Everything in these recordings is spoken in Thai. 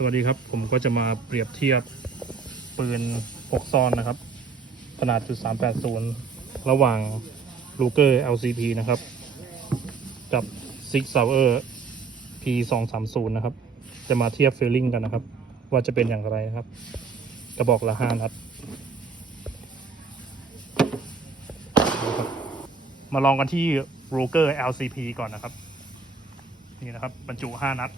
สวัสดีครับ ผมก็จะมาเปรียบเทียบปืนพกซอนนะครับ ขนาดจุด380 ระหว่าง Luger LCP นะครับ กับ Six Sauer P 2 3 0 นะครับ จะมาเทียบฟีลลิ่งกันนะครับ ว่าจะเป็นอย่างไรนะครับ กระบอกละ5นัดนะครับมาลองกันที่ Luger LCP ก่อนนะครับ นี่นะครับ บรรจุ5นัด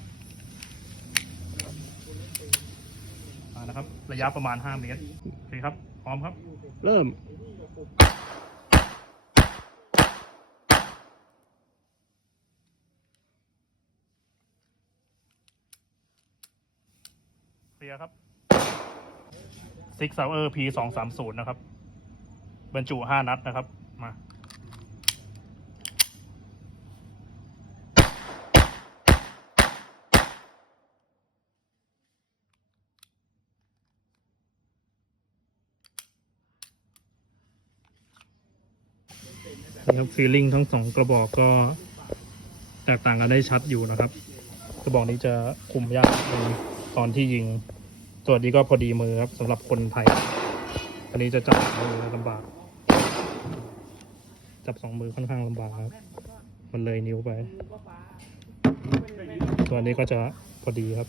อ่านะครับ ระยะประมาณ 5 เมตรโอเคครับ พร้อมครับ เริ่ม เคลียร์ครับ Six Hour P สองสามศูนย์นะครับ บรรจุห้านัดนะครับ มา นี่ครับฟีลลิ่งทั้งสองกระบอกก็แตกต่างกันได้ชัดอยู่นะครับ กระบอกนี้จะคุมยากตอนที่ยิง ตัวนี้ก็พอดีมือครับสำหรับคนไทย อันนี้จะจับมือลำบาก จับสองมือค่อนข้างลำบากครับ มันเลยนิ้วไป ตัวนี้ก็จะพอดีครับ